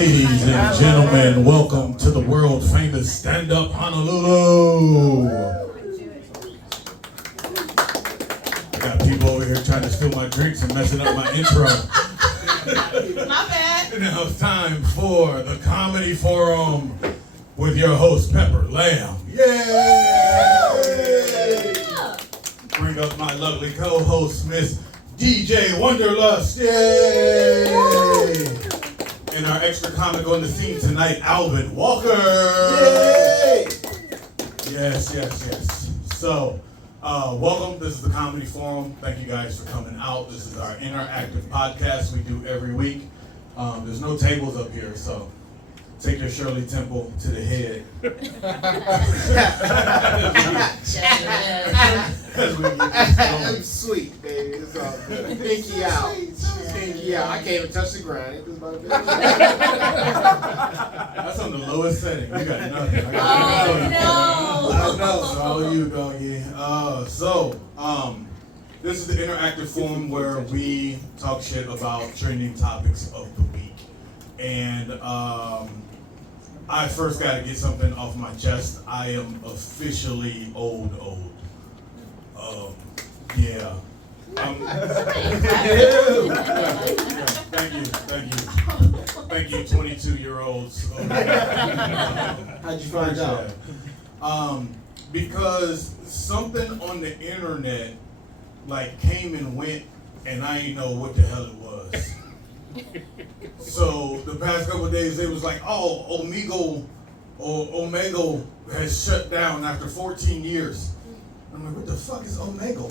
Ladies and gentlemen, welcome to the world famous stand-up Honolulu. I got people over here trying to steal my drinks and messing up my intro. My bad. Now it's time for the Comedy Forum with your host, Pepper Lamb. Yay! Bring up my lovely co-host, Miss DJ Wanderlust. Yay! And our extra comic on the scene tonight, Alvin Walker. Yay! Yes. So, welcome. This is the Comedy Forum. Thank you guys for coming out. This is our interactive podcast we do every week. There's no tables up here, so take your Shirley Temple to the head. Sweet, baby. It's all good. Pinky out. Pinky out. I can't even touch the ground. Ain't this about it? That's on the lowest setting. You got nothing. Oh, I know. It's all you, doggy. This is the interactive forum where we talk shit about trending topics of the week. And I first got to get something off my chest. I am officially old. Yeah. Thank you, 22-year-olds. How'd you find out? Because something on the internet came and went, and I didn't know what the hell it was. So the past couple of days, it was like, oh, Omega has shut down after 14 years. I'm like, what the fuck is Omega?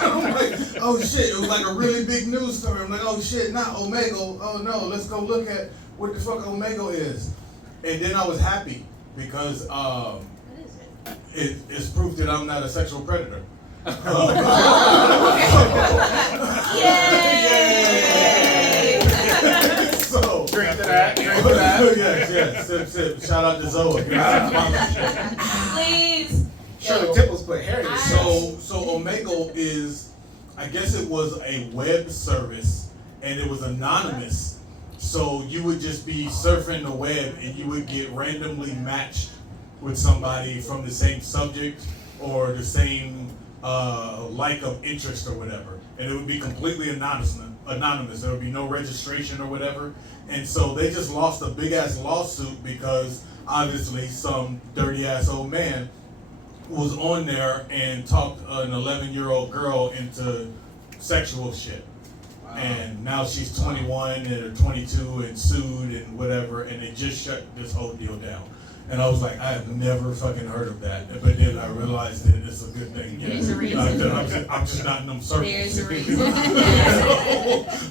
I'm like, oh shit, it was like a really big news story. I'm like, oh shit, not Omega. Oh no, let's go look at what the fuck Omega is. And then I was happy because it's proof that I'm not a sexual predator. Yay! So, Drink to that. Yes. Sip. Shout out to Zoa. Please. Shirley Temple's put hair in his So Omega is, I guess it was a web service, and it was anonymous. So you would just be surfing the web, and you would get randomly matched with somebody from the same subject or the same like of interest or whatever, and it would be completely anonymous. There would be no registration or whatever, and so they just lost a big ass lawsuit because obviously some dirty ass old man was on there and talked an 11-year-old girl into sexual shit. Wow. And now she's 21 or 22 and sued and whatever, and they just shut this whole deal down. And I was like, I have never fucking heard of that. But then I realized that it's a good thing. There's a reason. I'm just not in them circles. There's a reason. So,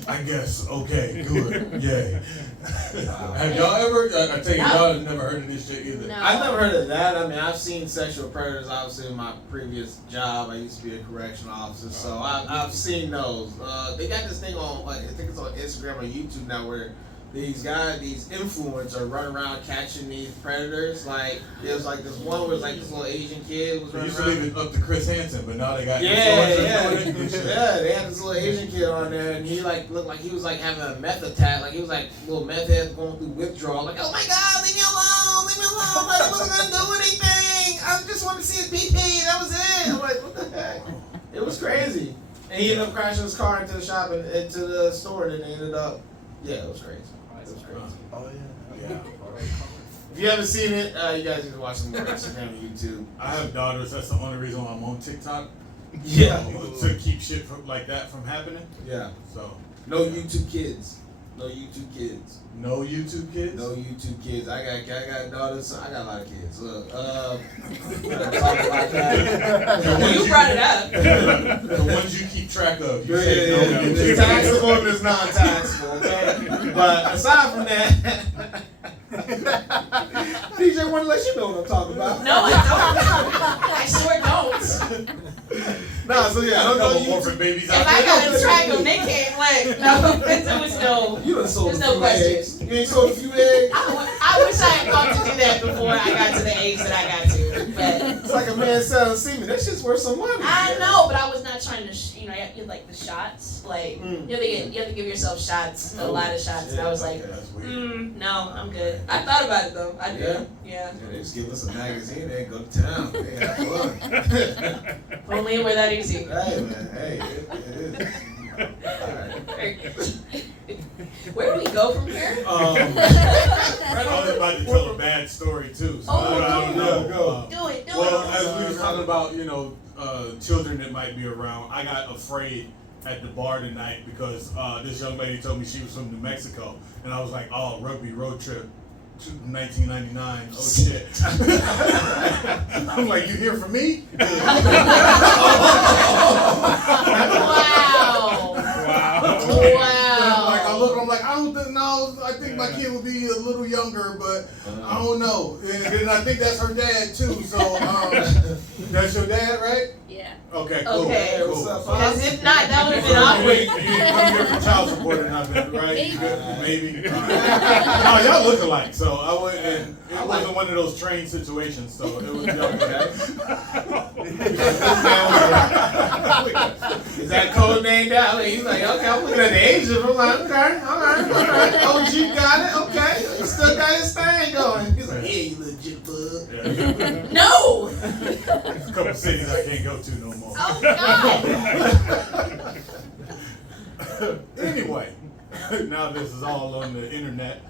I guess, okay, good, yay. Have y'all ever, I tell you, y'all have never heard of this shit either. No. I've never heard of that. I mean, I've seen sexual predators, obviously, in my previous job. I used to be a correctional officer, so I've seen those. They got this thing on, I think it's on Instagram or YouTube now, where these influencers run around catching these predators. There was this one where this little Asian kid was They running used to around. leave it up to Chris Hansen, but now they got Yeah, doing it and shit. they had this little Asian kid on there, and he looked like he was having a meth attack, he was little meth head going through withdrawal, oh my god, leave me alone, I wasn't gonna do anything, I just wanted to see his PP, that was it. I'm like, what the heck? It was crazy, and he ended up crashing his car into the shop and into the store, and then they ended up, it was crazy. Oh yeah. If you haven't seen it, you guys need to watch some more Instagram and YouTube. I have daughters. That's the only reason why I'm on TikTok. Yeah. To keep shit like that from happening. Yeah. So. No YouTube kids. No YouTube kids. No YouTube kids. No YouTube kids. I got daughters. I got a lot of kids. Look. Talk about that. You brought it up. The ones you keep track of. You say no It's YouTube. taxable and it's non-taxable. Okay. But aside from that. DJ Wanderlust, you know what I'm talking about. No, I don't. I sure don't. Nah, so yeah, A no couple YouTube. orphan babies If out I there. gotta track them, they can't wait. No, there was no. You done sold There's a no few question. eggs. You ain't sold a few eggs? I wish I had thought to do that before I got to the age that I got to. It's like a man selling semen. That shit's worth some money. I know, but I was not trying to, you know, you like the shots, like you have to give yourself shots, a lot of shots, and I was like, no, I'm good. I thought about it though. I did. Yeah. They just give us a magazine. They go to town. They have fun. If only it were that easy. Hey man, hey, it is. Where do we go from here? I was about to tell a bad story too. So I don't know. Do it. Well, as we were talking about, children that might be around, I got afraid at the bar tonight because this young lady told me she was from New Mexico, and I was like, oh, rugby road trip. 1999. Oh shit! I'm like, you here for me? Wow. Like I look, I'm like, I don't think, no, I think my kid would be a little younger, but I don't know. And I think that's her dad too. So that's your dad, right? Yeah. Okay, cool. Okay. Cool. What's up, Because if not, that would have been awkward. You didn't come here for child support or nothing, right? Maybe. No, y'all look alike, so I wouldn't. And it wasn't one of those train situations, so it was younger. Is that code named out? He's like, okay, I'm looking at the age of him. I'm like, okay, all right. OG got it, okay. He still got his thing going. He's like, yeah, you little jit bug. Yeah. No. There's a couple cities I can't go to no more. Oh God. Anyway, now this is all on the internet.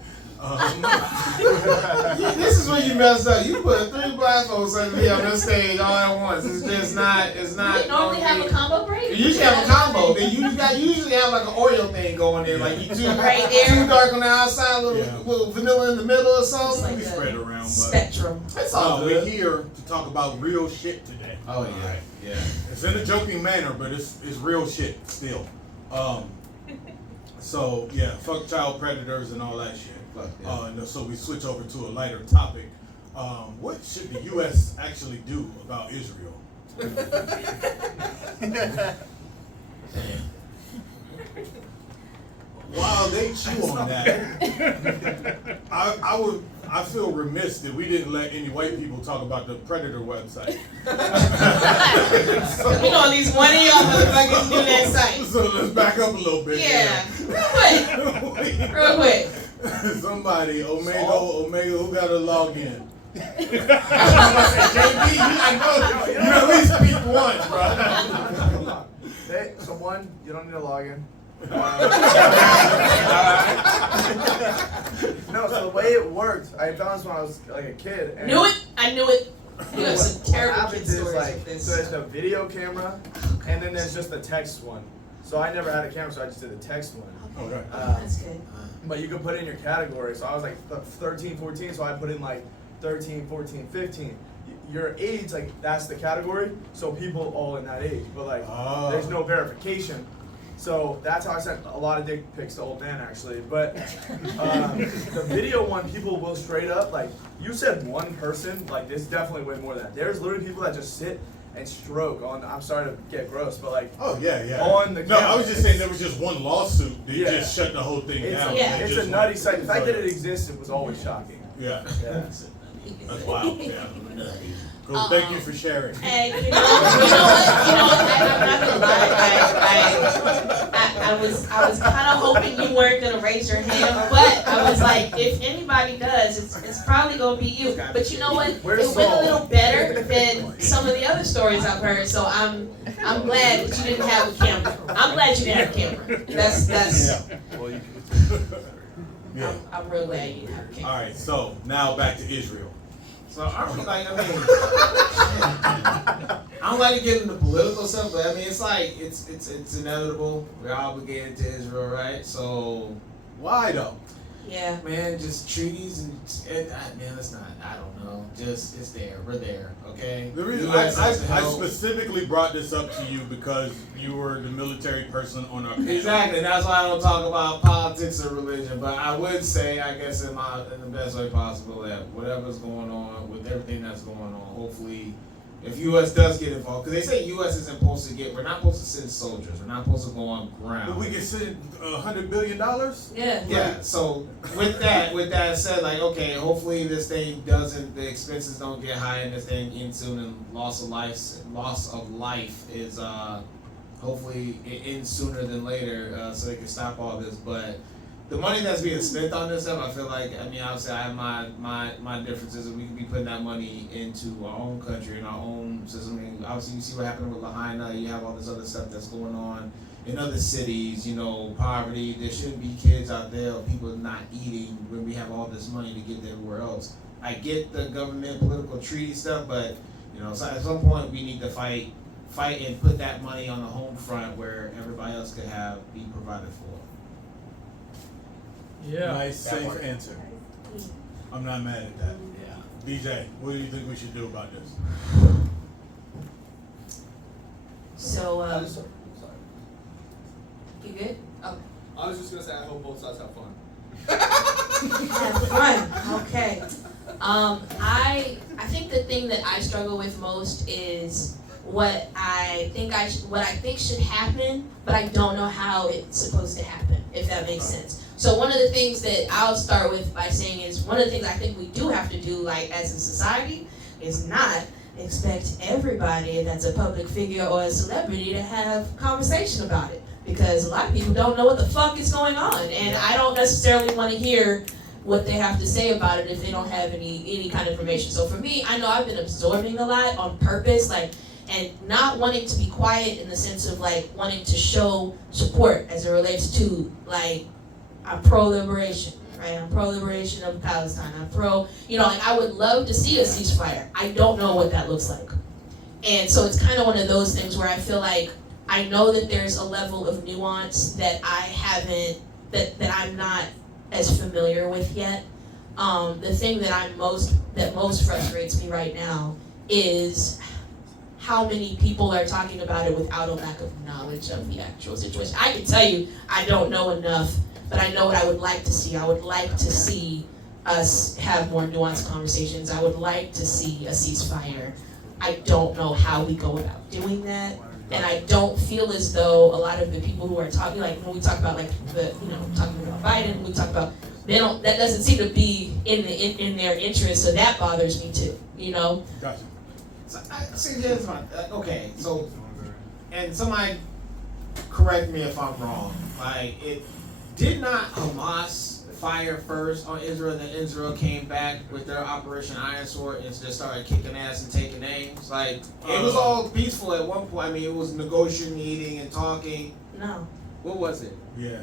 This is where you messed up. You put 3 black folks on this stage all at once. It's just not. It's not. We normally have a combo break. You usually have a combo. Then you usually have like an Oreo thing going in, like you too Right there. too dark on the outside, little vanilla in the middle or something. Like We spread around, but spectrum. That's all we're good. here to talk about real shit today. Oh yeah, yeah. It's in a joking manner, but it's real shit still. So yeah, fuck child predators and all that shit. Fuck yeah. So we switch over to a lighter topic. What should the U.S. actually do about Israel? While they chew on that, I feel remiss that we didn't let any white people talk about the Predator website. You know, at least one of y'all motherfuckers do that site. So let's back up a little bit. Yeah. Real quick. Somebody, Omega, who got to log in? JB, you at least speak once, bro. Hey, someone, you don't need to log in. No, so the way it worked, I found this when I was like a kid. And Knew it. I knew it. You have some what terrible kid happens is stories like, with this. so there's the video camera, and then there's just the text one. So I never had a camera, so I just did the text one. Okay. That's good. But you could put in your category. So I was like 13, 14, so I put in like 13, 14, 15. Your age, like that's the category. So people all in that age, but like there's no verification. So that's how I sent a lot of dick pics to old man actually. But the video one, people will straight up like you said one person, like there's definitely way more than that. There's literally people that just sit and stroke on. I'm sorry to get gross, but like Oh yeah. on the No, camera. I was just saying there was just one lawsuit that Yeah. just shut the whole thing down. Yeah. It's a nutty site. The fact that it existed was always shocking. Yeah. Yeah. That's wild. Yeah. Cool. Thank you for sharing. Hey, you know what? I'm not gonna lie. I was kind of hoping you weren't gonna raise your hand, but I was like, if anybody does, it's probably gonna be you. But you know what? It went a little better than some of the other stories I've heard. So I'm glad that you didn't have a camera. I'm glad you didn't have a camera. That's. Yeah. I'm real glad you didn't have a camera. All right. So now back to Israel. So I don't like to get into political stuff, but I mean it's like it's inevitable. We're obligated to Israel, right? So Why though? Yeah. man, just treaties and man, it's not. I don't know. Just it's there. We're there. Okay. The reason US I has to help. specifically brought this up to you because you were the military person on our panel. Exactly. That's why I don't talk about politics or religion. But I would say, I guess, in the best way possible, that whatever's going on with everything that's going on, hopefully, if U.S. does get involved, because they say U.S. isn't supposed to get, we're not supposed to send soldiers, we're not supposed to go on ground. But we can send $100 billion? Yeah. Yeah, so with that said, like, okay, hopefully this thing doesn't, the expenses don't get high and this thing ends soon, and loss of life is hopefully it ends sooner than later, so they can stop all this. But the money that's being spent on this stuff, I feel like, I mean, obviously I have my differences, and we could be putting that money into our own country and our own system. I mean, obviously you see what happened with Lahaina, you have all this other stuff that's going on in other cities, you know, poverty. There shouldn't be kids out there or people not eating when we have all this money to give everywhere else. I get the government political treaty stuff, but, you know, so at some point we need to fight and put that money on the home front where everybody else could be provided for. Yeah. Nice, safe answer. I'm not mad at that. Yeah. DJ, what do you think we should do about this? So, Sorry. you good? Oh. I was just gonna say I hope both sides have fun. Have fun. Okay. I think the thing that I struggle with most is what I think should happen, but I don't know how it's supposed to happen, if that makes sense. So one of the things that I'll start with by saying is one of the things I think we do have to do, like as a society, is not expect everybody that's a public figure or a celebrity to have conversation about it, because a lot of people don't know what the fuck is going on, and I don't necessarily want to hear what they have to say about it if they don't have any kind of information. So for me, I know I've been absorbing a lot on purpose, and not wanting to be quiet in the sense of wanting to show support as it relates to I'm pro-liberation, right? I'm pro-liberation of Palestine. I'm pro, I would love to see a ceasefire. I don't know what that looks like. And so it's kind of one of those things where I feel like I know that there's a level of nuance that that I'm not as familiar with yet. The thing that most frustrates me right now is how many people are talking about it without a lack of knowledge of the actual situation. I can tell you I don't know enough, but I know what I would like to see. I would like to see us have more nuanced conversations. I would like to see a ceasefire. I don't know how we go about doing that. And I don't feel as though a lot of the people who are talking, when we talk about talking about Biden, we talk about, that doesn't seem to be in their interest, so that bothers me too, Gotcha. So I see this one. Okay, so, and somebody correct me if I'm wrong. It did not Hamas fire first on Israel, then Israel came back with their Operation Iron Sword and just started kicking ass and taking names? It was all peaceful at one point. I mean, it was negotiating and talking. No. What was it? Yeah.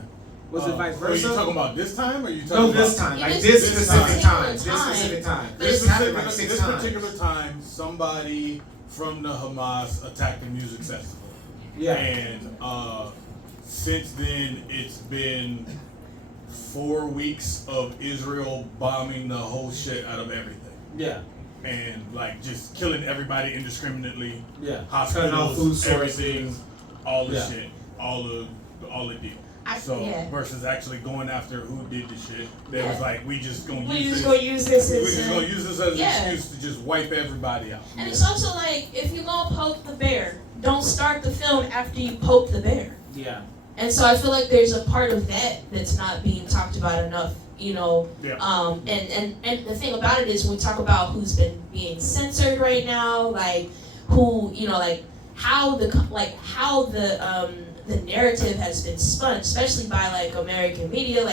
Was it vice versa? Are you talking about this time, or are you talking No, about this time. Yeah, This specific time. this This specific time. This happened like 6 this times. particular time, somebody from the Hamas attacked the music festival. Yeah. And since then, it's been 4 weeks of Israel bombing the whole shit out of everything. Yeah. And just killing everybody indiscriminately. Yeah. Hospitals, Cutting off food everything, sources. all the Yeah. shit, all the deal. So versus actually going after who did the shit, they was we just gonna we use just this. gonna use this We as just gonna use this as yeah. an excuse to just wipe everybody out. And it's also if you gonna poke the bear, don't start the film after you poke the bear. Yeah. And so I feel like there's a part of that that's not being talked about enough, Yeah. And the thing about it is when we talk about who's been being censored right now, who, how the narrative has been spun, especially by American media,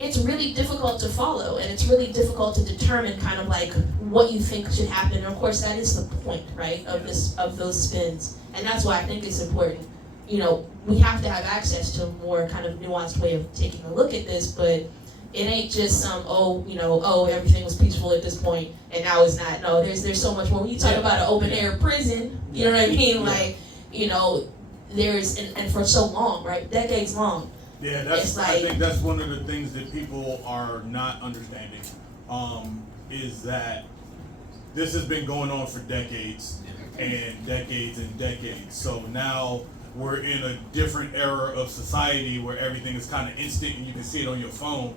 it's really difficult to follow, and it's really difficult to determine kind of what you think should happen. And of course that is the point, right, of those spins. And that's why I think it's important. We have to have access to a more kind of nuanced way of taking a look at this, but it ain't just some, everything was peaceful at this point and now it's not. No, there's so much more. When you talk about an open air prison, you know what I mean? There's, and for so long, right? Decades long. Yeah, I think that's one of the things that people are not understanding, is that this has been going on for decades and decades and decades. So now we're in a different era of society where everything is kind of instant and you can see it on your phone.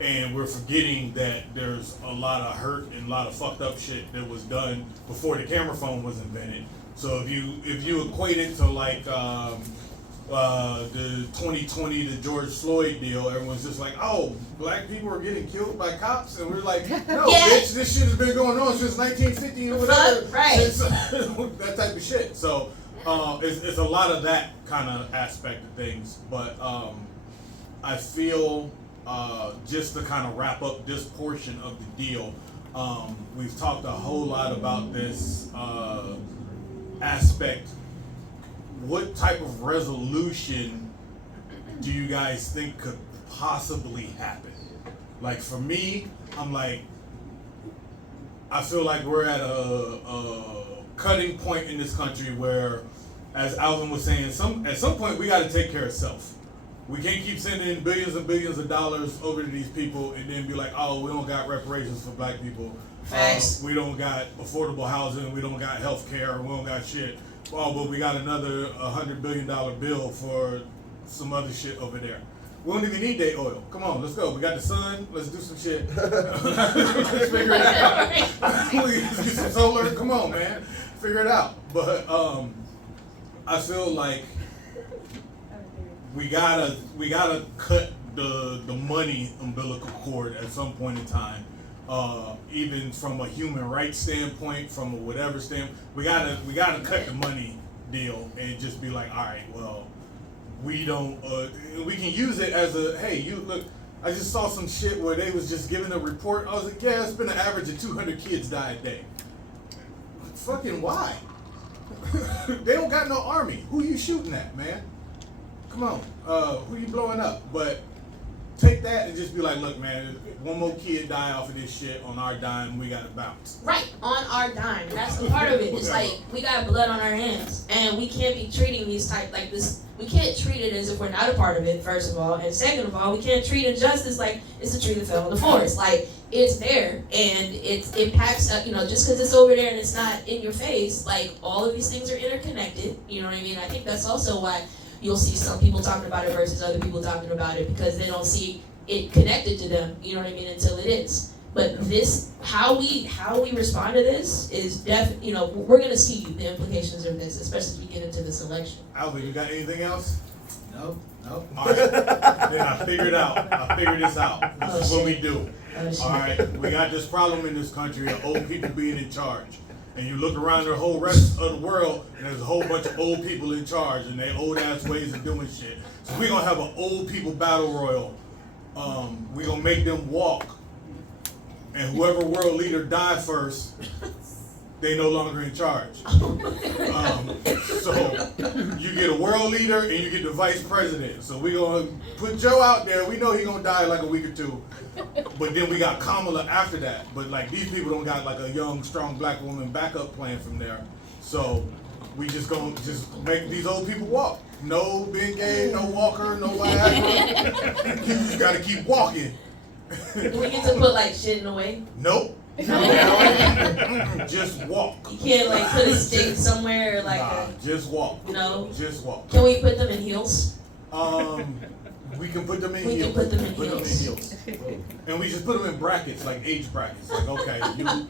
And we're forgetting that there's a lot of hurt and a lot of fucked up shit that was done before the camera phone was invented. So if you equate it to like the 2020 the George Floyd deal, everyone's just like, oh, black people are getting killed by cops, and we're like, no, bitch, this shit has been going on since 1950 or whatever, right? Since, that type of shit. So it's a lot of that kind of aspect of things, but I feel. Just to kind of wrap up this portion of the deal, we've talked a whole lot about this aspect. What type of resolution do you guys think could possibly happen? Like for me, I'm like, I feel like we're at a cutting point in this country where, as Alvin was saying, at some point we got to take care of self. We can't keep sending billions and billions of dollars over to these people and then be like, oh, we don't got reparations for black people. We don't got affordable housing. We don't got health care. We don't got shit. Oh, but we got another $100 billion bill for some other shit over there. We don't even need that oil. Come on, let's go. We got the sun. Let's do some shit. Let's figure it out. Let's get some solar. Come on, man. Figure it out. But I feel like we gotta cut the money umbilical cord at some point in time. Even from a human rights standpoint, from a whatever standpoint, we gotta cut the money deal and just be like, all right, well, we don't. We can use it as a hey, you look. I just saw some shit where they was just giving a report. I was like, yeah, it's been an average of 200 kids die a day. Fucking why? They don't got no army. Who you shooting at, man? Come on, who you blowing up? But take that and just be like, look, man, one more kid die off of this shit on our dime, we gotta bounce. Right, on our dime. That's the part of it. It's like we got blood on our hands, and we can't be treating these type like this. We can't treat it as if we're not a part of it, first of all, and second of all, we can't treat injustice like it's a tree that fell in the forest. Like it's there, and it packs up. You know, just because it's over there and it's not in your face, like all of these things are interconnected. You know what I mean? I think that's also why you'll see some people talking about it versus other people talking about it because they don't see it connected to them, you know what I mean, until it is. But this, how we respond to this is you know, we're gonna see the implications of this, especially as we get into this election. Alvin, you got anything else? No. All right. Then I figured this out. This is what we do. All right. We got this problem in this country of old people being in charge. And you look around the whole rest of the world, and there's a whole bunch of old people in charge, and they old ass ways of doing shit. So we're gonna have an old people battle royal. We're gonna make them walk, and whoever world leader die first, they no longer in charge. So you get a world leader and you get the vice president. So we're gonna put Joe out there. We know he's gonna die in like a week or two. But then we got Kamala after that. But like these people don't got like a young, strong black woman backup plan from there. So we just gonna make these old people walk. No Bengay, no walker, no Viagra. You just gotta keep walking. Do we get to put like shit in the way? Nope. No. Just walk. You can't like put a stick somewhere or like just walk. No. Just walk. Can we put them in heels? We can put them in heels. We can put them in heels. And we just put them in brackets, like age brackets. Like, okay, all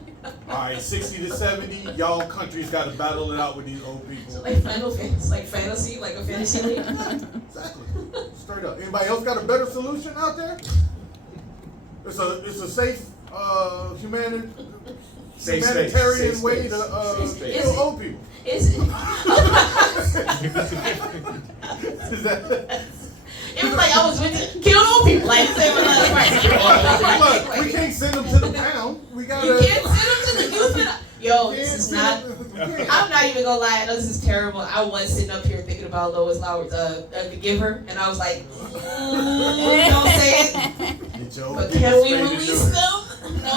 right, 60 to 70, y'all countries got to battle it out with these old people. So like Final Fantasy, like fantasy, like a fantasy league? Exactly. Straight up. Anybody else got a better solution out there? It's a safe, humanitarian way to kill old people. Is it? Is that? It was like I was with it. Kill old people. Like, say what Look, we can't send them to the pound. We gotta. You can't send them to the youth. Yo, this is not. I'm not even gonna lie. I know this is terrible. I was sitting up here thinking about Lois Lowry's The Giver, and I was like, don't say it. But can we release them? No.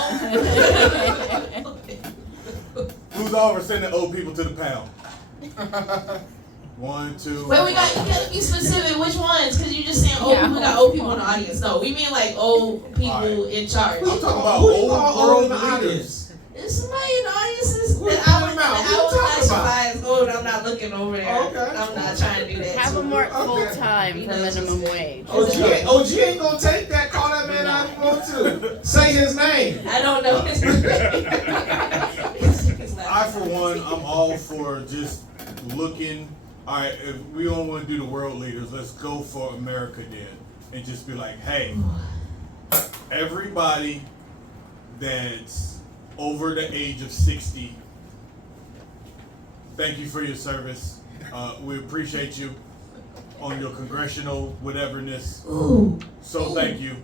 Who's over sending old people to the pound? 1, 2. Wait, you gotta be specific. Which ones? Because you're just saying old people. Got old people in the audience. No, we mean like old people in charge. I'm talking about old world leaders. There's somebody in the audience that I would classify as old road. I'm not looking over there. Okay. I'm not trying to do that. Have too. them work Okay. full time He for knows minimum what's wage. OG ain't gonna take that. Call that man out if you want to. Say his name. I don't know his I, for one, I'm all for just looking. All right, if we don't want to do the world leaders, let's go for America then, and just be like, hey, everybody that's over the age of 60, thank you for your service. We appreciate you on your congressional whateverness. Ooh. So thank you.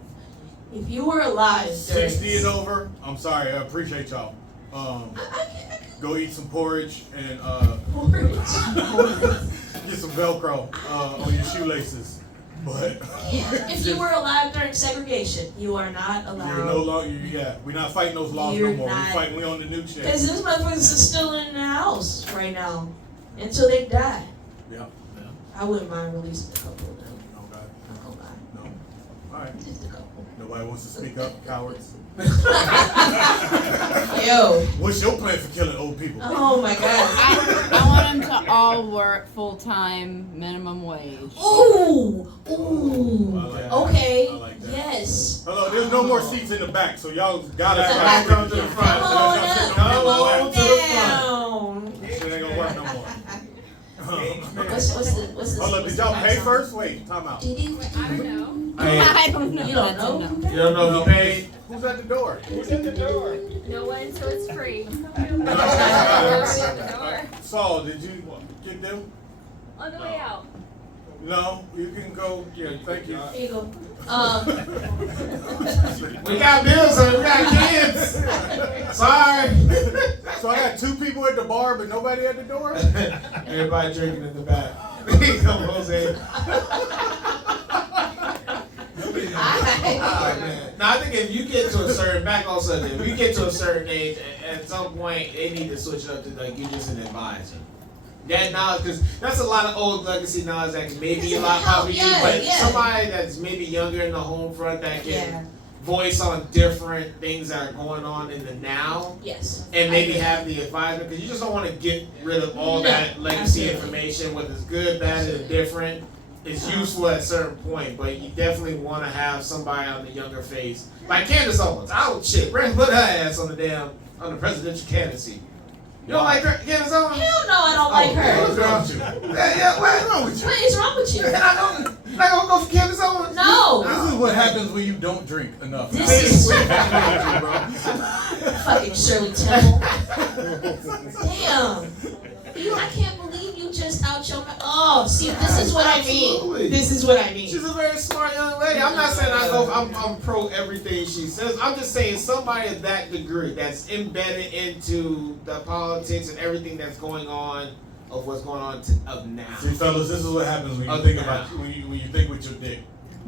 If you were alive during 60 and over, I'm sorry, I appreciate y'all. Go eat some porridge and get some Velcro on your shoelaces. But if you were alive during segregation, you are not allowed. you're no longer, we're not fighting those laws You're no more. not- We on the new shit. Because those motherfuckers are still in the house right now until they die. Yeah. I wouldn't mind releasing a couple of them. Okay. Not gonna lie. No. All right. Just a couple. Nobody wants to speak up, cowards. Yo. What's your plan for killing old people? Oh my god. I want them to all work full time minimum wage. Ooh. I Ooh. like that. Okay. I like that. Yes. Hello, there's no more seats in the back, so y'all gotta Come start. on to the front. Come on up. Come on to the down. Shit ain't gonna work no more. What's the Hold up, did y'all pay first? Wait, time out. I don't know. Hey, I don't know. You don't That's a know? no. you don't know if he paid? Who's at the door? No one, so it's free. Saul, did you get them? On the way out. No, you can go. Yeah, thank you. Here you go. We got bills and we got kids. Sorry. So I got two people at the bar, but nobody at the door. Everybody drinking in the back. Come on, Jose. No, I think if you get to a certain if you get to a certain age, at some point they need to switch it up to like you're just an advisor. That knowledge, because that's a lot of old legacy knowledge that can maybe a lot of you, but somebody that's maybe younger in the home front that can voice on different things that are going on in the now, Yes. and maybe have the advisement, because you just don't want to get rid of all that legacy information, whether it's good, bad, or different. It's useful at a certain point, but you definitely want to have somebody on the younger face, like Candace Owens. Oh shit, put her ass on the presidential candidacy. You don't like Candace Owens? Hell no, I don't like her. What's wrong with you? Yeah, what's wrong with you? What is wrong with you? You're not gonna go for Candace Owens? No. This is what happens when you don't drink enough. This is bro. fucking Shirley Temple. Damn. I can't believe you just out your mouth. Oh, see, this is what I Absolutely. mean. This is what I mean. She's a very smart young lady. I'm not saying I'm pro everything she says. I'm just saying somebody of that degree that's embedded into the politics and everything that's going on of what's going on of now. See, fellas, this is what happens when you think about when you think with your dick.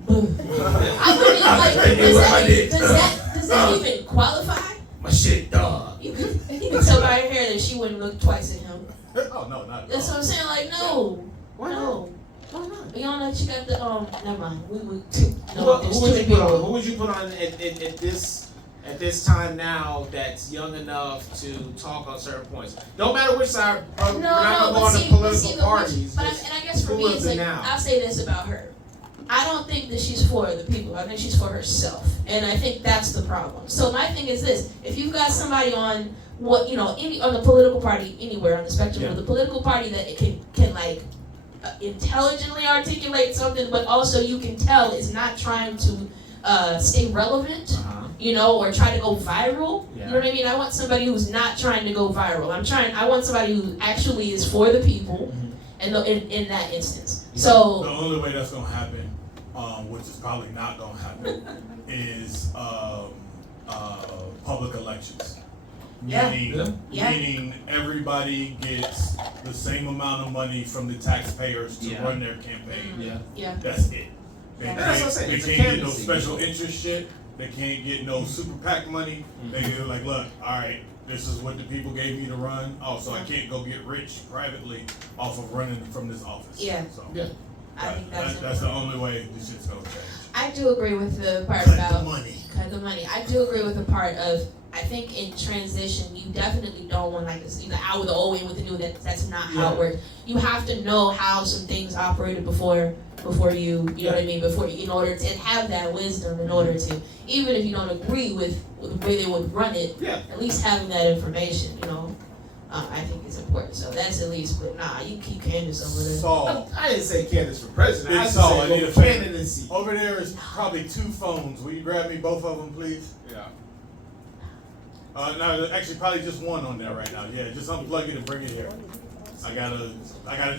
I would be like, does that even qualify? My shit, dog. You can tell by her hair that she wouldn't look twice at him. Oh no, not. That's what I'm saying. Like, no. Why No. Why not? You don't know she got the Never mind. Who would you put on? Who would you put on at this time now that's young enough to talk on certain points? Don't matter which side. We're not gonna go on the political parties. And I guess for who me, is it's it like now? I'll say this about her. I don't think that she's for the people. I think she's for herself, and I think that's the problem. So my thing is this: if you've got somebody on on the political party anywhere on the spectrum of the political party that it can like intelligently articulate something, but also you can tell is not trying to stay relevant, or try to go viral. Yeah. You know what I mean? I want somebody who's not trying to go viral. I want somebody who actually is for the people, and in that instance. So the only way that's gonna happen, which is probably not gonna happen, is public elections. Meaning everybody gets the same amount of money from the taxpayers to run their campaign. Yeah. That's it. They Yeah. That's what I'm saying. they It's a can't get no candidacy. special interest shit. They can't get no super PAC money. They get like, look, all right, this is what the people gave me to run. Oh, so I can't go get rich privately off of running from this office. Yeah. So I think that's the only way this shit's gonna change. I do agree with the part Cut about the money. cut the money. I do agree with the part of I think in transition, you definitely don't want like this, out with the old in with the new. That's not how it works. You have to know how some things operated before you know what I mean, in order to have that wisdom, in order to, even if you don't agree with the way they would run it, at least having that information, I think is important. So that's at least, but nah, you keep Candace over there. Saul. I didn't say Candace for president. I It's just Saul. I need said a for favor. candidacy. Over there is probably 2 phones. Will you grab me both of them, please? Yeah. No, actually probably just one on there right now. Yeah, just unplug it and bring it here. I gotta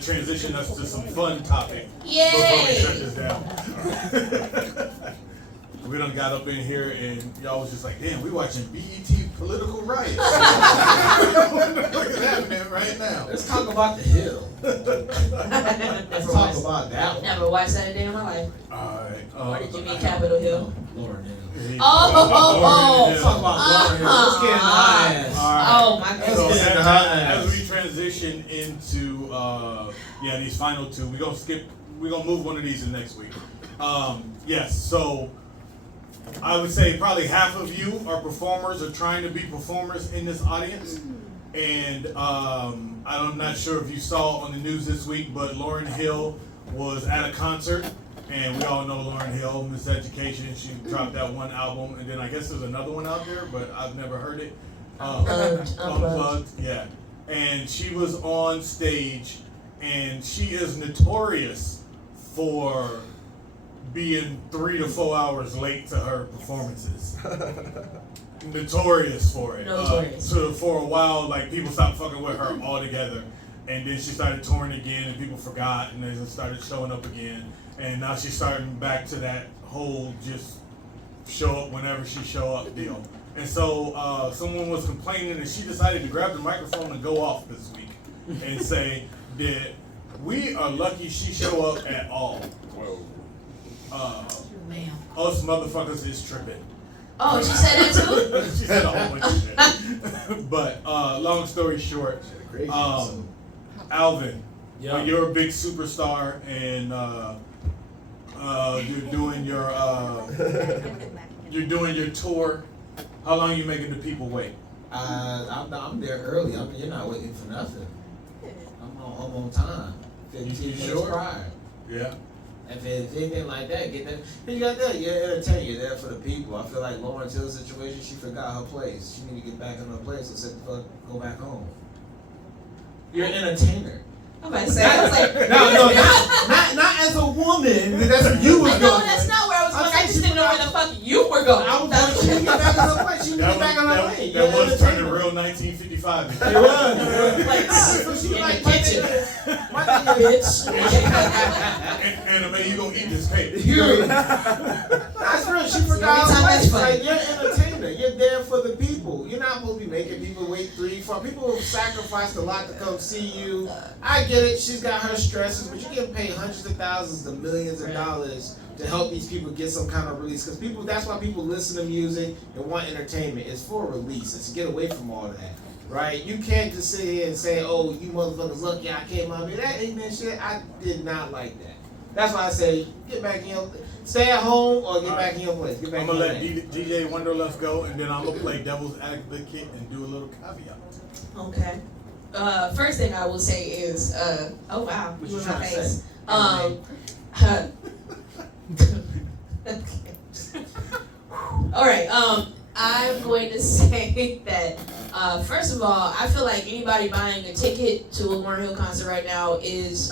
transition us to some fun topic before we shut Yay! this down. We done got up in here and y'all was just like, damn, we watching BET Political Riots. Look at that, man, right now. Let's talk about the Hill. Let's talk about that one. Never watched that a day in my life. Alright. You mean Capitol Hill? Lord, Hill. Oh. Let's talk about Lauren Hill. Let's get in the high ass. Oh my So goodness. get in the hot ass. as we transition into these final 2, we're gonna move one of these in next week. Yes, so I would say probably half of you are performers or trying to be performers in this audience. And I'm not sure if you saw on the news this week, but Lauryn Hill was at a concert. And we all know Lauryn Hill, Miseducation. She dropped that one album. And then I guess there's another one out there, but I've never heard it. Unplugged, yeah. And she was on stage, and she is notorious for being 3 to 4 hours late to her performances. Notorious for it. Notorious. So for a while, like, people stopped fucking with her altogether, and then she started touring again, and people forgot, and then started showing up again, and now she's starting back to that whole just show up whenever she show up deal. And so someone was complaining, and she decided to grab the microphone and go off this week and say that we are lucky she show up at all. Whoa. Man. Us motherfuckers is tripping. Oh, she said that too? She said a whole bunch of shit. But long story short, Alvin, when you're a big superstar and you're doing your tour, how long are you making the people wait? I'm there early. You're not waiting for nothing. I'm on time. 15 minutes sure? prior. Yeah. If it's anything like that, get that. You got that. You're entertaining. You're there for the people. I feel like Lauryn Hill's situation, she forgot her place. She need to get back in her place and said, "Fuck, go back home." You're an entertainer. I'm about to say, I was like, No, not as a woman. That's where you was no, going. that's not where I was going. I just didn't know where the fuck you were going. I was going. She need to get back in her place. She need to get back in her lane. That was turning real 1955. It was. Like, So she in like, the kitchen. bitch. And I mean, you gonna eat this cake. That's real. She forgot Every time her place. that's Like, you're an entertainer. You're there for the people. You're not supposed to be making people wait 3, 4. People have sacrificed a lot to come see you. I get it. She's got her stresses, but you're getting paid hundreds of thousands to millions of dollars to help these people get some kind of release. Because people, that's why people listen to music and want entertainment. It's for a release. It's to get away from all of that. Right? You can't just sit here and say, "Oh, you motherfuckers lucky I came out here." That ignorant shit, I did not like that. That's why I say, get back in your, stay at home or get back in your place. Get back I'm in gonna your let lane. DJ Wanderlust go, and then I'm gonna play devil's advocate and do a little caveat. Okay. First thing I will say is, oh wow, What you you in my trying to face. say? All right. I'm going to say that first of all, I feel like anybody buying a ticket to a Lauryn Hill concert right now is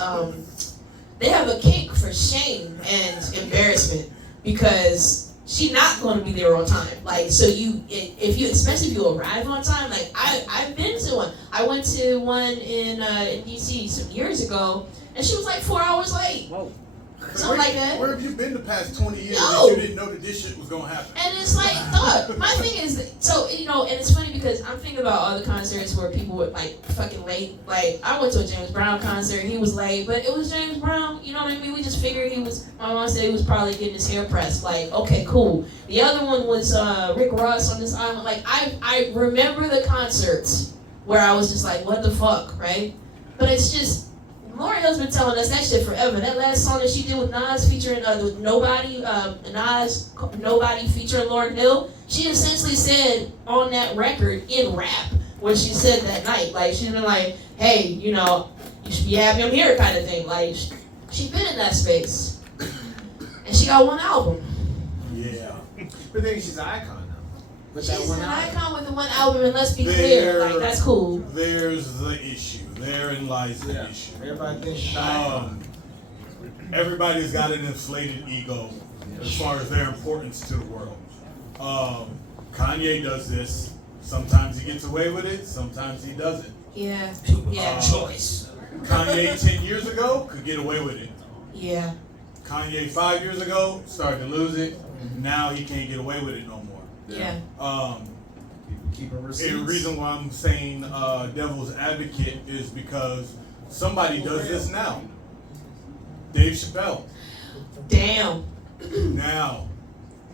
they have a kink for shame and embarrassment because she's not going to be there on time. Like, so especially if you arrive on time. Like, I've been to one. I went to one in DC some years ago, and she was like 4 hours late. Whoa. Something like that. Where have you been the past 20 years No. that you didn't know that this shit was gonna happen? And it's like, my thing is, so, and it's funny because I'm thinking about all the concerts where people were like fucking late. Like, I went to a James Brown concert, he was late, but it was James Brown, you know what I mean? We just figured my mom said he was probably getting his hair pressed. Like, okay, cool. The other one was Rick Ross on this island. Like, I remember the concerts where I was just like, what the fuck, right? But it's just, Lauryn Hill's been telling us that shit forever. That last song that she did with Nas featuring with Nobody, Nobody featuring Lauryn Hill, she essentially said on that record in rap what she said that night. Like, she's been like, hey, you know, you should be happy I'm here kind of thing. Like, she's been in that space. And she got one album. Yeah. But then she's an icon now. With that She's one an album. icon with the one album, and let's be clear, like, that's cool. There's the issue. Therein lies the Yeah. issue. Everybody thinks she's an icon. Everybody's got an inflated ego as far as their importance to the world. Kanye does this. Sometimes he gets away with it. Sometimes he doesn't. Yeah. People Yeah. have choice. Kanye 10 years ago could get away with it. Yeah. Kanye 5 years ago started to lose it. Now he can't get away with it no more. Yeah. Keeping receipts. And the reason why I'm saying devil's advocate is because somebody does this now. Dave Chappelle. Damn. Now,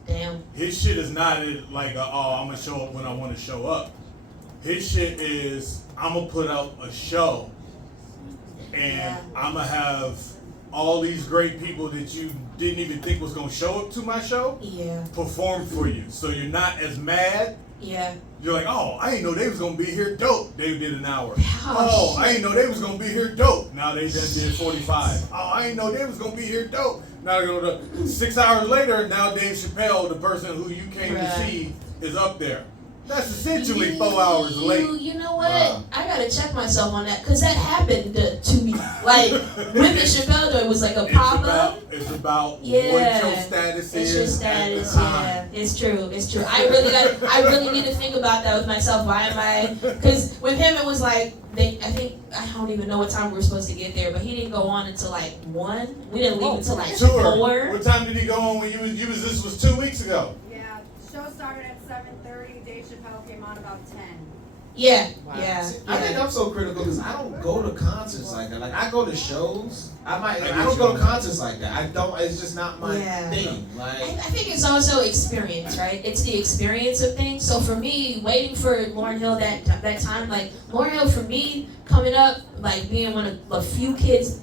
Damn. his shit is not like, I'm going to show up when I want to show up. His shit is, I'm going to put out a show and I'm going to have all these great people that you didn't even think was going to show up to my show Yeah. perform for you. So you're not as mad. Yeah. You're like, oh, I didn't know they was going to be here. Dope. They did an hour. Oh, I didn't know they was going to be here. Dope. Now they done did 45. Oh, I didn't know they was going to be here. Dope. Now they're going to 6 hours later, now Dave Chappelle, the person who you came to see, is up there. That's essentially 4 hours late. You know what? I gotta check myself on that because that happened to me. Like with the Chappelle joint, it was like a pop up. It's about Yeah. what your status It's is. your at status. the Yeah, time. it's true. It's true. I really need to think about that with myself. Why am I? Because with him, it was like I don't even know what time we were supposed to get there, but he didn't go on until like 1. We didn't leave until like Tour. 4. What time did he go on when you was? This was 2 weeks ago. Yeah, show started at 7:30. Dave Chappelle came on about 10. Yeah, Wow. yeah. See, I think I'm so critical because I don't go to concerts like that. Like I go to shows. I don't go to concerts like that. I don't. It's just not my thing. Like I think it's also experience, right? It's the experience of things. So for me, waiting for Lauryn Hill that time, like Lauryn Hill for me coming up, like being one of a few kids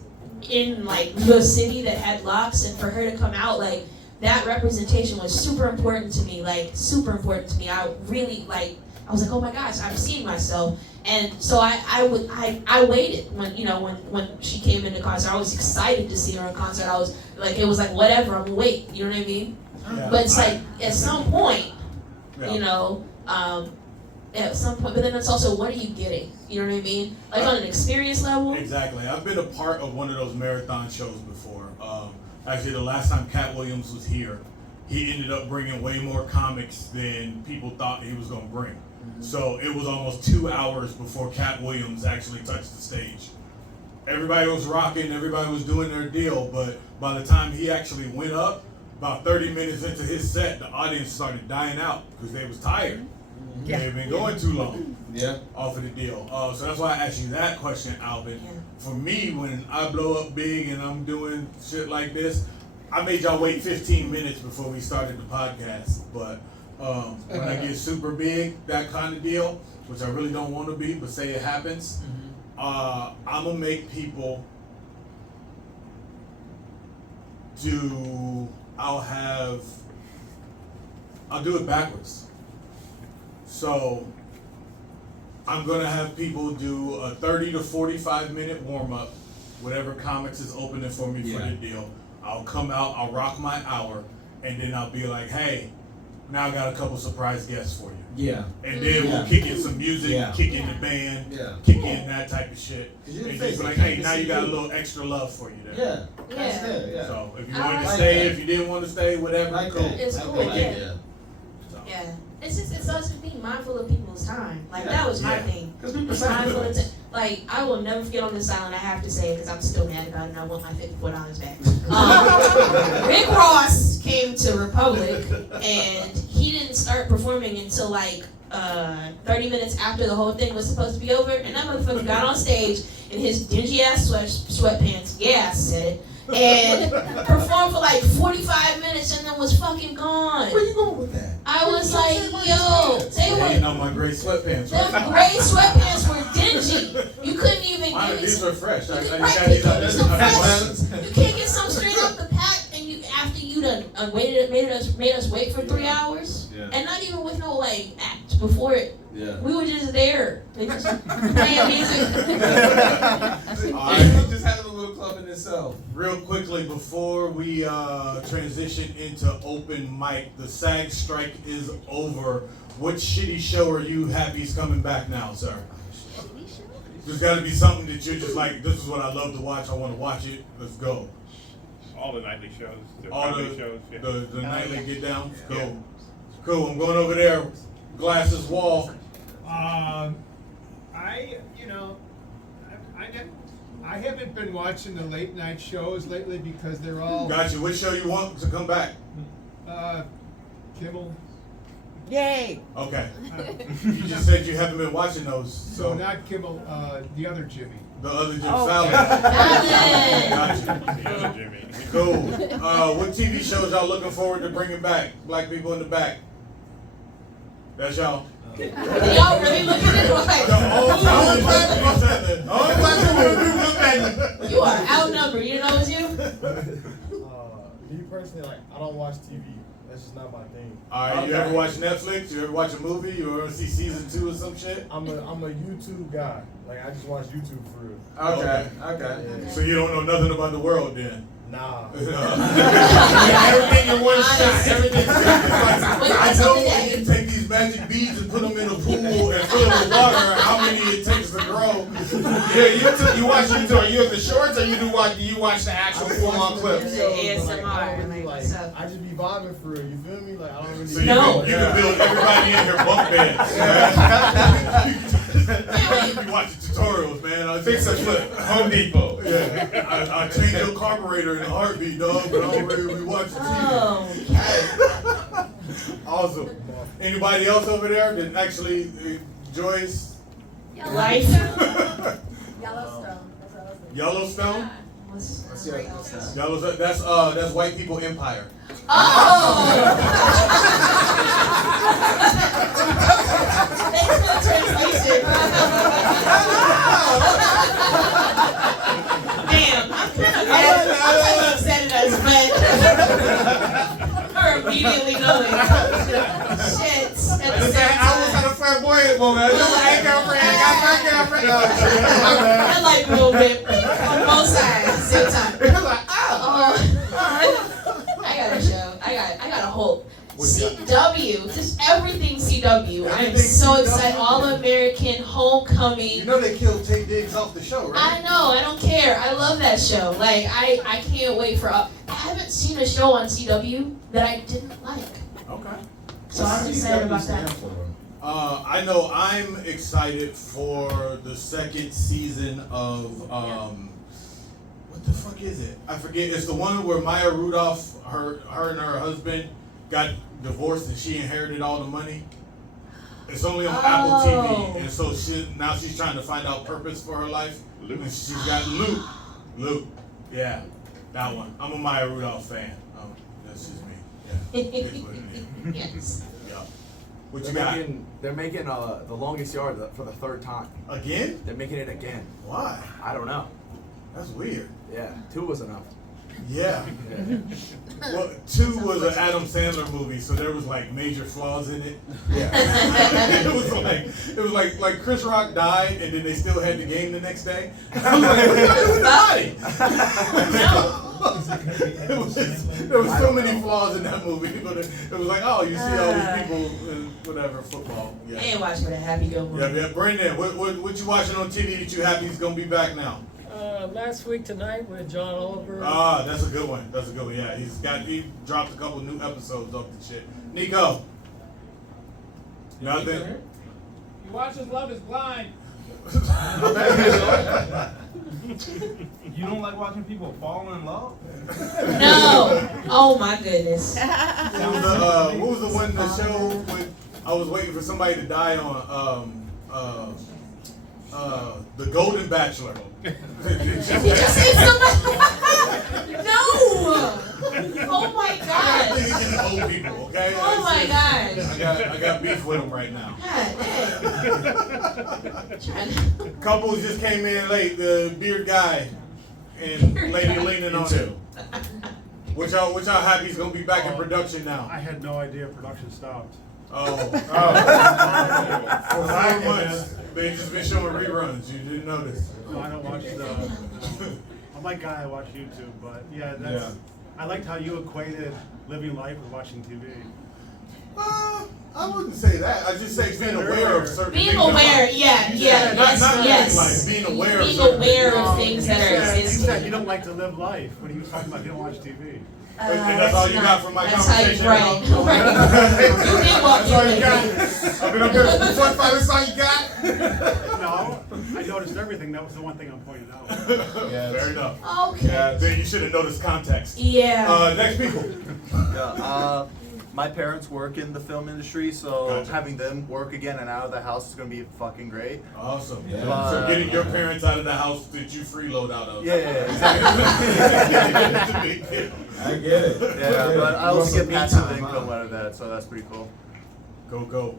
in like the city that had locks, and for her to come out, like that representation was super important to me. Like super important to me. I really like. I was like, oh my gosh, I'm seeing myself. And so I waited when she came into concert. I was excited to see her in concert. I was like, it was like whatever, I'm gonna wait. You know what I mean? Yeah. But it's like at some point, Yeah. at some point. But then it's also what are you getting? You know what I mean? Like on an experience level. Exactly. I've been a part of one of those marathon shows before. Actually, the last time Cat Williams was here, he ended up bringing way more comics than people thought he was gonna bring. So it was almost 2 hours before Cat Williams actually touched the stage. Everybody was rocking, everybody was doing their deal, but by the time he actually went up, about 30 minutes into his set, the audience started dying out because they was tired. They had been going too long off of the deal. So that's why I asked you that question, Alvin. Yeah. For me, when I blow up big and I'm doing shit like this, I made y'all wait 15 minutes before we started the podcast, but when I get super big, that kind of deal, which I really don't want to be, but say it happens, I'm going to make people I'll do it backwards. So I'm going to have people do a 30 to 45 minute warm up, whatever comics is opening for me for the deal. I'll come out, I'll rock my hour, and then I'll be like, hey, now I got a couple surprise guests for you. Yeah. And then we'll kick in some music, kick in the band, kick in that type of shit. And just be like, hey, now you got a little extra love for you there. That's good. Yeah. So if you wanted to stay, if you didn't want to stay, whatever, cool. It's cool. Yeah. Yeah. It's also being mindful of people's time. Like that was my thing. Because people It's mindful of time. Like I will never forget on this island. I have to say it because I'm still mad about it and I want my $54 back. Rick Ross came to Republic and he didn't start performing until like 30 minutes after the whole thing was supposed to be over. And that motherfucker got on stage in his dingy ass sweatpants. Yeah, I said it. And performed for like 45 minutes and then was fucking gone. Where you going with that? I was like, yo, they Ain't were, on my gray sweatpants. them Right? gray sweatpants were dingy. You couldn't even Mine, give me these some, are fresh. I right, got these out some there. fresh. You can't get some straight off the pack, and you after you done made us wait for 3 hours, and not even with no like act before it. Yeah. We were just there, they just playing music. All right. Just having a little club in itself. Real quickly, before we transition into open mic, the SAG strike is over. What shitty show are you happy is coming back now, sir? There's got to be something that you're just like, this is what I love to watch. I want to watch it. Let's go. All the nightly shows, the All comedy shows. Yeah. the nightly get down. Cool. Cool. I'm going over there. Glasses wall. I haven't been watching the late night shows lately because they're all Got you. Which show you want to come back? Kimmel. Yay! Okay. You just said you haven't been watching those. So So not Kimmel, the other Jimmy. the other Jim Oh. Fallon. Got The other Jimmy. you. Cool. What TV shows y'all looking forward to bringing back? Black people in the back. That's y'all. Y'all really looking at it like, you are outnumbered. You know it's you? Me personally, like, I don't watch TV. That's just not my thing. All right, you ever watch Netflix? You ever watch a movie? You ever see season 2 or some shit? I'm a YouTube guy. Like, I just watch YouTube for real. Okay. Yeah. So you don't know nothing about the world then? Nah. Everything in one shot. Everything. I know Wait, when you take these magic beads and put them in a pool and fill them with water, how many it takes to grow. Yeah, you watch YouTube. Are you in the shorts or you watch the actual full-on clips? Yeah, ASMR, I don't really, like, like, what's up? I just be vibing for real. You feel me? Like, I don't really. So you, No. can, you can build everybody in your bunk beds. You be watching tutorials, man. I Fix a flip. Home Depot. Yeah, I change your carburetor in a heartbeat, dog, but I don't really be watching TV. Oh, Awesome. Anybody else over there that actually enjoys life. Yellowstone. That's what I was thinking. Yellowstone? What's Yellowstone. That's white people empire. Oh! Thanks for the translation. Damn, I'm kind of upset at us, but her immediately knowing. Shit. At the same I almost time. had a flamboyant moment. I was like, hey, girlfriend, I got my girlfriend. I like a little bit on both sides at the same time. I was like, I got a show. I got a hope. CW, just everything CW. I am so excited. All American, Homecoming. You know they killed Tay Diggs off the show, right? I know. I don't care. I love that show. Like I can't wait for. I haven't seen a show on CW that I didn't like. Okay. So I'm excited about that. I know I'm excited for the second season of what the fuck is it? I forget. It's the one where Maya Rudolph, her and her husband got divorced and she inherited all the money. It's only on Apple TV, and so now she's trying to find out purpose for her life. Luke. And she's got Luke. Yeah, that one. I'm a Maya Rudolph fan. That's just me. Yeah, it's what it is. Yes. Yeah. What you got? They're making The Longest Yard for the third time. Again? They're making it again. Why? I don't know. That's weird. Yeah, 2 was enough. Yeah. Yeah. Well, 2 was an Adam Sandler movie, so there was like major flaws in it. Yeah. it was like Chris Rock died, and then they still had the game the next day. I was like, what did the body? There was so many flaws in that movie, but it was like, oh, you see all these people in whatever football. I Yeah. ain't watching that Happy Go movie. Yeah. Brandon, what you watching on TV that you happy is gonna be back now? Last week tonight with John Oliver. Ah, that's a good one. That's a good one. Yeah, he dropped a couple new episodes off the shit. Nico. Nothing. You watch Love is Blind. You don't like watching people fall in love? No. Oh my goodness. What was the one the show with? I was waiting for somebody to die on. The Golden Bachelor. Did you say somebody? No. Oh my I'm gosh. thinking old people, okay? Oh my gosh. I got beef with him right now. God, Couples just came in late. The beard guy and lady leaning on him. Which y'all happy he's gonna be back in production now? I had no idea production stopped. Oh. For 4 months, they just been showing reruns. You didn't notice? No, I don't watch the. I'm like guy. I watch YouTube, but yeah, that's. Yeah. I liked how you equated living life with watching TV. I wouldn't say that. I just say being aware of certain things. being aware, yeah, Not yes. like being aware of Being certain aware things. of things that are You said existing. you don't like to live life when he was talking about you don't watch TV. And that's all you got from my That's how you, conversation? right. You did walk That's all you in got? there. I've been up here for 45, that's all you got? No, I noticed everything. That was the one thing I'm pointing out. Yeah, fair enough. Okay. Yeah, then you should have noticed context. Yeah. Next people. Yeah, my parents work in the film industry, so Gotcha. having them work again and out of the house is gonna be fucking great. Awesome. Yeah. So getting your parents out of the house that you freeload out of. Yeah, exactly. I get it. Yeah, but I also get passive income out of that, so that's pretty cool. Go.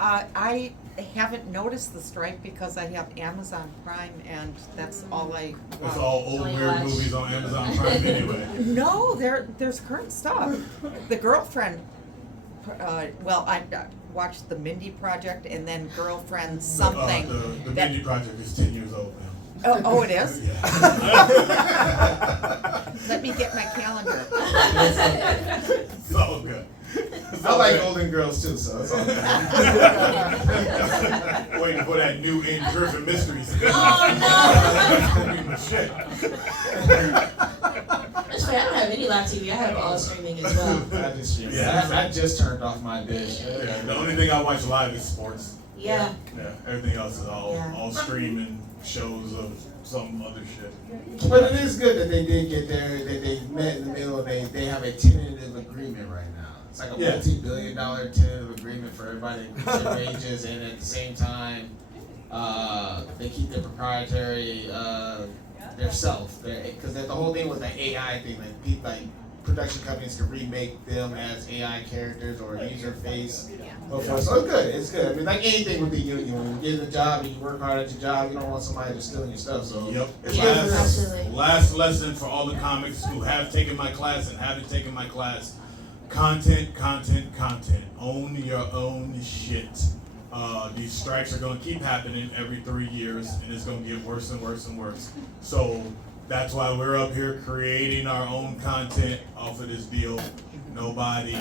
I haven't noticed the strike because I have Amazon Prime and that's all I. It's all old weird movies on Amazon Prime anyway. No, there's current stuff. The Girlfriend. Well, I watched the Mindy Project and then Girlfriend something. The Mindy Project is 10 years old now. Oh, it is? Yeah. Let me get my calendar. It's all good. I like Golden Girls too, so it's all good. Waiting for that new Andy Griffin Mysteries. Oh no! Shit. That's right. I don't have any live TV. I have all streaming as well. I just turned off my dish. Yeah, the only thing I watch live is sports. Yeah. Yeah, everything else is all streaming shows of some other shit. But it is good that they did get there, that they met in the middle, and they have a tentative agreement right now. It's like a multi-billion-dollar tentative agreement for everybody to wages, and at the same time, they keep their proprietary, their self. Because the whole thing was the AI thing, like production companies can remake them as AI characters or use their face. So it's good. I mean, like anything with the union, when you get a job and you work hard at your job, you don't want somebody just stealing your stuff. So it's good for them. Last lesson for all the comics who have taken my class and haven't taken my class. Content. Own your own shit. These strikes are going to keep happening every 3 years, and it's going to get worse and worse and worse. So that's why we're up here creating our own content off of this deal. Nobody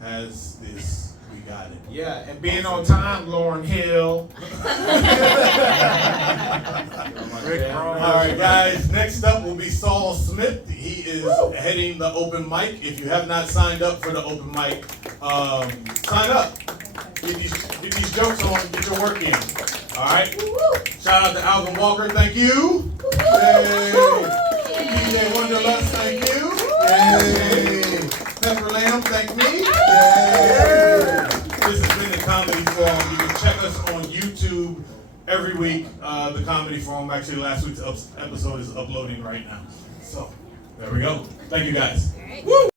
has this. We got it. Yeah, and being on time, Lauryn Hill. All right, guys. Next up will be Saul Smith. He is heading the open mic. If you have not signed up for the open mic, sign up. Get these jokes on. Get your work in. All right. Shout out to Alvin Walker. Thank you. Yay. DJ Wanderlust. Thank you. Yay. Pepper Lamb. Thank me. Yay. This has been the Comedy Forum. You can check us on YouTube every week. The Comedy Forum, actually last week's episode is uploading right now. So, there we go. Thank you guys. Woo!